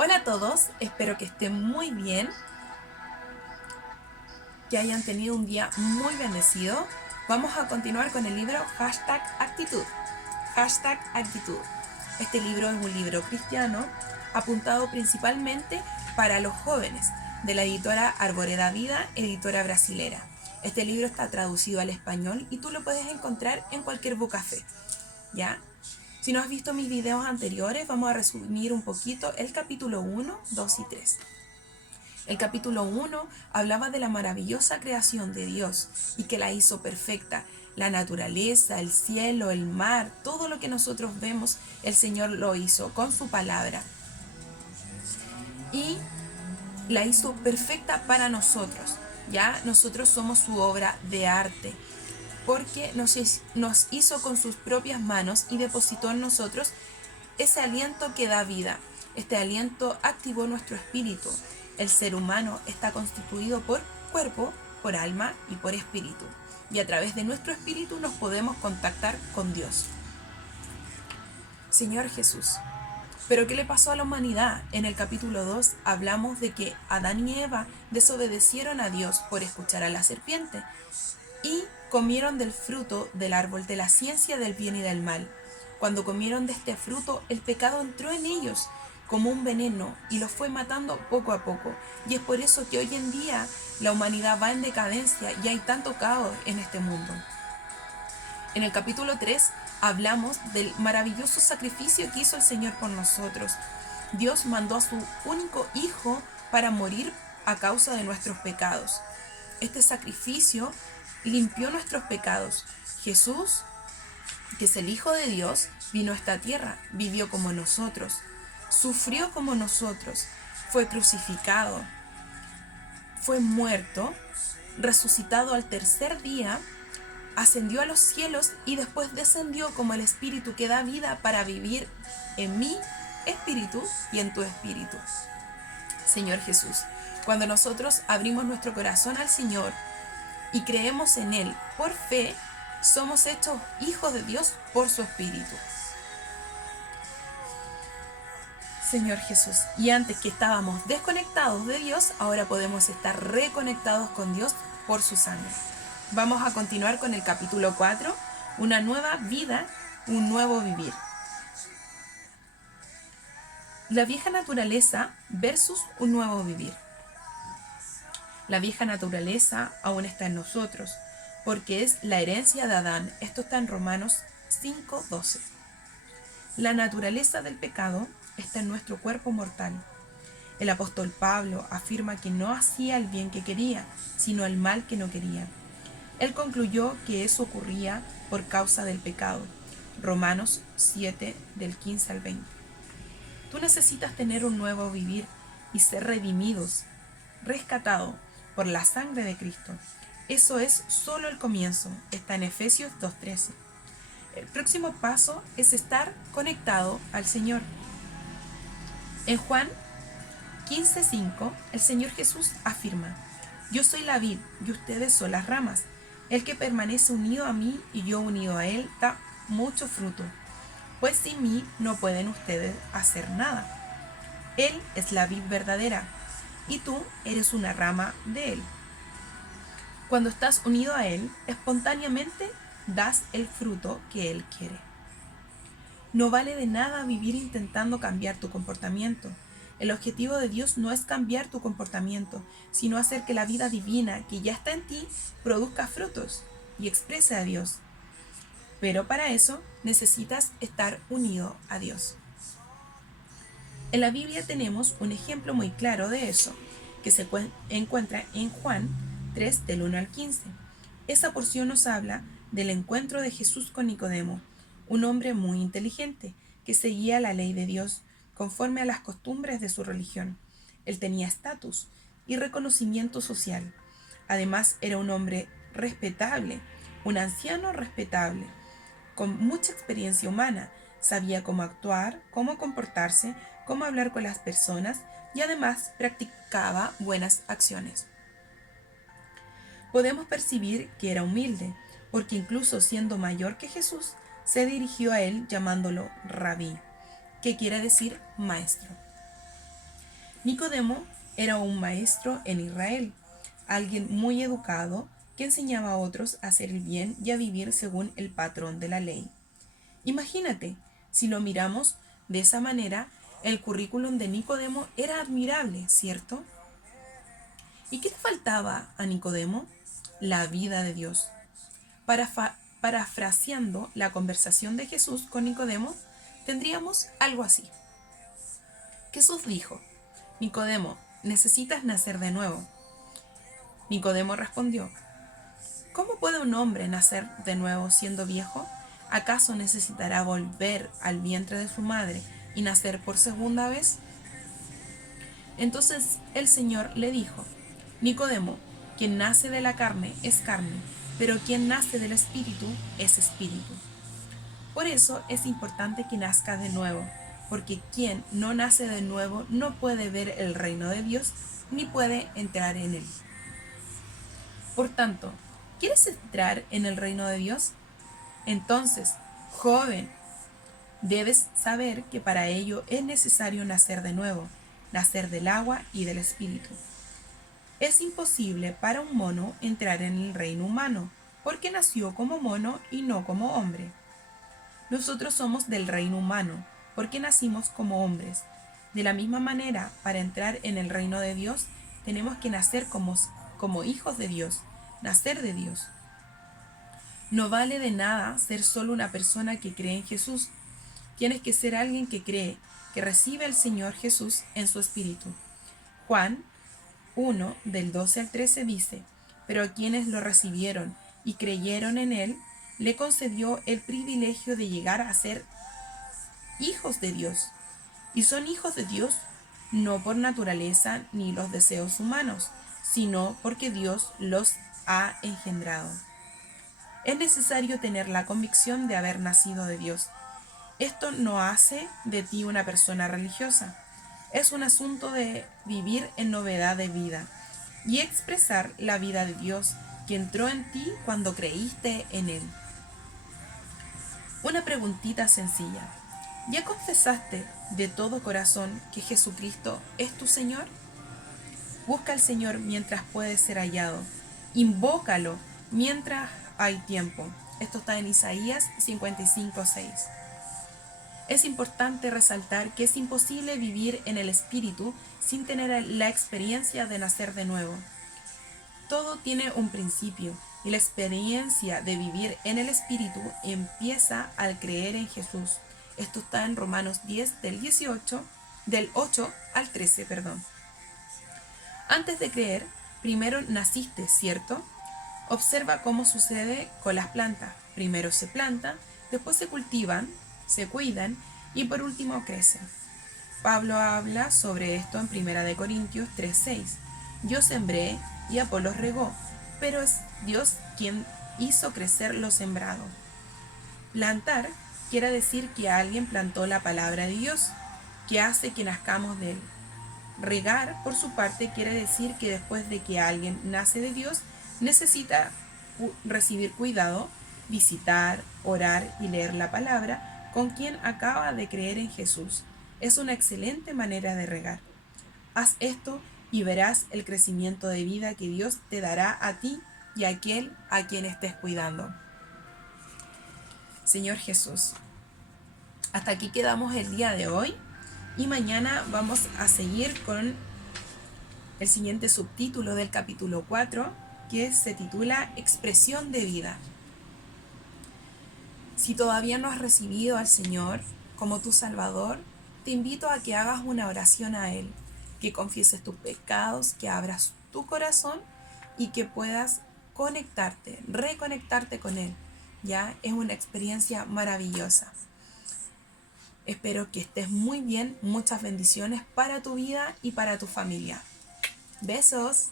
Hola a todos, espero que estén muy bien, que hayan tenido un día muy bendecido. Vamos a continuar con el libro #actitud. #actitud. Este libro es un libro cristiano apuntado principalmente para los jóvenes, de la editora Arboreda Vida, editora brasilera. Este libro está traducido al español y tú lo puedes encontrar en cualquier Bucafé, ¿ya? Si no has visto mis videos anteriores, vamos a resumir un poquito el capítulo 1, 2 y 3. El capítulo 1 hablaba de la maravillosa creación de Dios y que la hizo perfecta. La naturaleza, el cielo, el mar, todo lo que nosotros vemos, el Señor lo hizo con su palabra. Y la hizo perfecta para nosotros. Ya nosotros somos su obra de arte, porque nos hizo con sus propias manos y depositó en nosotros ese aliento que da vida. Este aliento activó nuestro espíritu. El ser humano está constituido por cuerpo, por alma y por espíritu. Y a través de nuestro espíritu nos podemos contactar con Dios. Señor Jesús. Pero ¿qué le pasó a la humanidad? En el capítulo 2 hablamos de que Adán y Eva desobedecieron a Dios por escuchar a la serpiente y comieron del fruto del árbol de la ciencia del bien y del mal. Cuando comieron de este fruto, el pecado entró en ellos como un veneno y los fue matando poco a poco. Y es por eso que hoy en día la humanidad va en decadencia y hay tanto caos en este mundo. En el capítulo 3 hablamos del maravilloso sacrificio que hizo el Señor por nosotros. Dios mandó a su único Hijo para morir a causa de nuestros pecados. Este sacrificio limpió nuestros pecados. Jesús, que es el Hijo de Dios, vino a esta tierra, vivió como nosotros, sufrió como nosotros, fue crucificado, fue muerto, resucitado al tercer día, ascendió a los cielos y después descendió como el Espíritu que da vida para vivir en mi espíritu y en tu espíritu. Señor Jesús, cuando nosotros abrimos nuestro corazón al Señor y creemos en Él por fe, somos hechos hijos de Dios por su Espíritu. Señor Jesús, y antes que estábamos desconectados de Dios, ahora podemos estar reconectados con Dios por su sangre. Vamos a continuar con el capítulo 4, una nueva vida, un nuevo vivir. La vieja naturaleza versus un nuevo vivir. La vieja naturaleza aún está en nosotros, porque es la herencia de Adán. Esto está en Romanos 5:12. La naturaleza del pecado está en nuestro cuerpo mortal. El apóstol Pablo afirma que no hacía el bien que quería, sino el mal que no quería. Él concluyó que eso ocurría por causa del pecado. Romanos 7, del 15 al 20. Tú necesitas tener un nuevo vivir y ser redimidos, rescatados por la sangre de Cristo. Eso es solo el comienzo. Está en Efesios 2:13. El próximo paso es estar conectado al Señor. En Juan 15:5, el Señor Jesús afirma: Yo soy la vid y ustedes son las ramas. El que permanece unido a mí y yo unido a él da mucho fruto, pues sin mí no pueden ustedes hacer nada. Él es la vid verdadera y tú eres una rama de él. Cuando estás unido a él, espontáneamente das el fruto que él quiere. No vale de nada vivir intentando cambiar tu comportamiento. El objetivo de Dios no es cambiar tu comportamiento, sino hacer que la vida divina que ya está en ti produzca frutos y exprese a Dios. Pero para eso necesitas estar unido a Dios. En la Biblia tenemos un ejemplo muy claro de eso, que se encuentra en Juan 3 del 1 al 15. Esa porción nos habla del encuentro de Jesús con Nicodemo, un hombre muy inteligente que seguía la ley de Dios conforme a las costumbres de su religión. Él tenía estatus y reconocimiento social. Además era un hombre respetable, un anciano respetable, con mucha experiencia humana. Sabía cómo actuar, cómo comportarse, cómo hablar con las personas y además practicaba buenas acciones. Podemos percibir que era humilde, porque incluso siendo mayor que Jesús, se dirigió a él llamándolo rabí, que quiere decir maestro. Nicodemo era un maestro en Israel, alguien muy educado que enseñaba a otros a hacer el bien y a vivir según el patrón de la ley. Imagínate, si lo miramos de esa manera, el currículum de Nicodemo era admirable, ¿cierto? ¿Y qué le faltaba a Nicodemo? La vida de Dios. Parafraseando la conversación de Jesús con Nicodemo, tendríamos algo así. Jesús dijo: Nicodemo, necesitas nacer de nuevo. Nicodemo respondió: ¿Cómo puede un hombre nacer de nuevo siendo viejo? ¿Acaso necesitará volver al vientre de su madre y nacer por segunda vez? Entonces el Señor le dijo: Nicodemo, quien nace de la carne es carne, pero quien nace del espíritu es espíritu. Por eso es importante que nazca de nuevo, porque quien no nace de nuevo no puede ver el reino de Dios ni puede entrar en él. Por tanto, ¿quieres entrar en el reino de Dios? Entonces, joven, debes saber que para ello es necesario nacer de nuevo, nacer del agua y del espíritu. Es imposible para un mono entrar en el reino humano, porque nació como mono y no como hombre. Nosotros somos del reino humano, porque nacimos como hombres. De la misma manera, para entrar en el reino de Dios, tenemos que nacer como hijos de Dios, nacer de Dios. No vale de nada ser solo una persona que cree en Jesús. Tienes que ser alguien que cree, que recibe al Señor Jesús en su espíritu. Juan 1, del 12 al 13 dice: Pero a quienes lo recibieron y creyeron en él, le concedió el privilegio de llegar a ser hijos de Dios. Y son hijos de Dios no por naturaleza ni los deseos humanos, sino porque Dios los ha engendrado. Es necesario tener la convicción de haber nacido de Dios. Esto no hace de ti una persona religiosa. Es un asunto de vivir en novedad de vida y expresar la vida de Dios que entró en ti cuando creíste en Él. Una preguntita sencilla. ¿Ya confesaste de todo corazón que Jesucristo es tu Señor? Busca al Señor mientras puede ser hallado. Invócalo mientras hay tiempo. Esto está en Isaías 55:6. Es importante resaltar que es imposible vivir en el Espíritu sin tener la experiencia de nacer de nuevo. Todo tiene un principio y la experiencia de vivir en el Espíritu empieza al creer en Jesús. Esto está en Romanos 10 del 8 al 13. Antes de creer, primero naciste, ¿cierto? Observa cómo sucede con las plantas. Primero se plantan, después se cultivan, se cuidan y por último crecen. Pablo habla sobre esto en 1 Corintios 3:6. Yo sembré y Apolos regó, pero es Dios quien hizo crecer lo sembrado. Plantar quiere decir que alguien plantó la palabra de Dios, que hace que nazcamos de él. Regar, por su parte, quiere decir que después de que alguien nace de Dios, necesita recibir cuidado, visitar, orar y leer la palabra con quien acaba de creer en Jesús. Es una excelente manera de regar. Haz esto y verás el crecimiento de vida que Dios te dará a ti y a aquel a quien estés cuidando. Señor Jesús, hasta aquí quedamos el día de hoy y mañana vamos a seguir con el siguiente subtítulo del capítulo 4, que se titula Expresión de vida. Si todavía no has recibido al Señor como tu Salvador, te invito a que hagas una oración a Él, que confieses tus pecados, que abras tu corazón y que puedas reconectarte con Él. Ya es una experiencia maravillosa. Espero que estés muy bien, muchas bendiciones para tu vida y para tu familia. Besos.